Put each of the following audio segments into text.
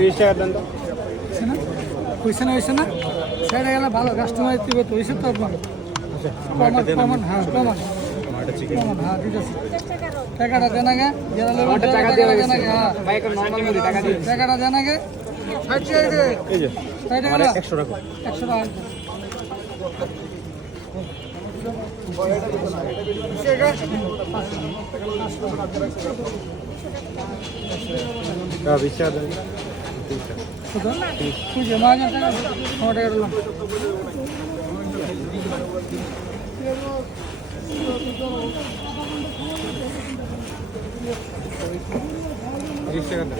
30 টাকা দেন তো। হয়েছে না হয়েছে না সেটা গেলে ভালো কাস্টমার দিবে তো হয়েছে তো আপনার কমান হ্যাঁ কমান হ্যাঁ ঠিক আছে টাকাটা দেন আগে টাকাটা দেন আগে হ্যাঁ টাকাটা দেন আগে এই যে 100 টাকা 100 টাকা 100 টাকা হ্যাঁ 20 টাকা দেন। ঠিক আছে মাঝে টাকা 100 টাকা দিলাম ত্রিশ টাকা দেন।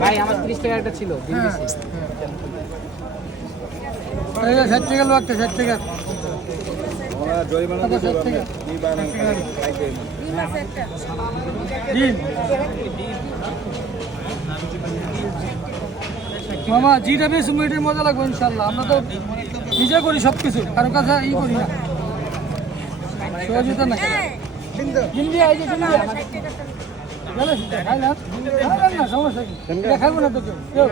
ভাই আমার 30 টাকা একটা ছিল দিন দিছি 60 টাকা লো একটা 60 টাকা জরিমানা দিতে হবে। কি বানান খাইতে। দিন মামা যেটা বেশি মিনিটের মজা লাগবে ইনশাল্লাহ আমরা তো নিজে করি সব কিছু কারো কাছে ই করি না সহযোগিতা না হিন্দি আইজে না সমস্যা কি খাইবো না তো কেউ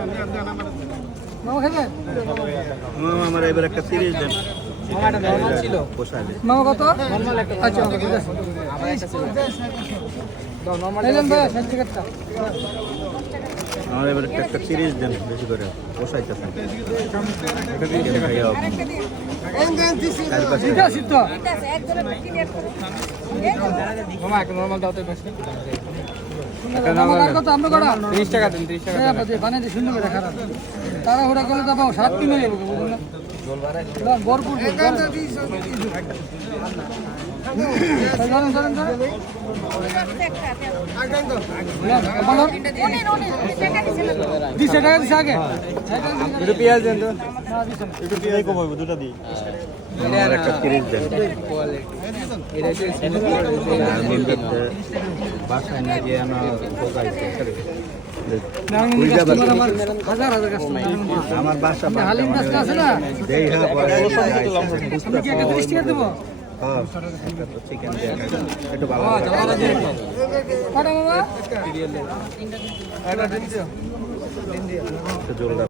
মামা খাবে মামা আমার এবার একটা 30 দেন। মামাটা নরমাল ছিল পোষালে মামা কত নরমাল একটা আচ্ছা ঠিক আছে আমার একটা ছিল নরমাল এলেন ভাই 60 টাকাটা আমার এবার একটা 30 দেন বেশি করে পোষাইতেছেন। এটা 30 টাকা খাইয়া হবে। ঠিক আছে তো মামা একটা নরমাল দাও তো বেশি মামা কার কত আমরা করা 30 টাকা দিন 30 টাকা বানিয়ে সুন্দর করে খারাপ তারা ওরা করলে তো পাবো 7 কিলো নেবো বুঝলেন না ভরপুর দিচ্ছে টাকা দিচ্ছে আগে একটু পেঁয়াজ দেন তো। একটু পেঁয়াজ কম হইব দুটো দিই। আমার একটা 30 দেন। এটা হচ্ছে বাসায় না গিয়ে আমার ঠকাইছে। আমার হাজার হাজার কাস্টমার আমার বাসা হালিম গাছটা আছে না দেই হ্যাঁ পরে আমি কি একটা 30 টাকা দেবো হ্যাঁ একটা তো চিকেন দেন একটু ভালো কটা মামা একটু জোরদার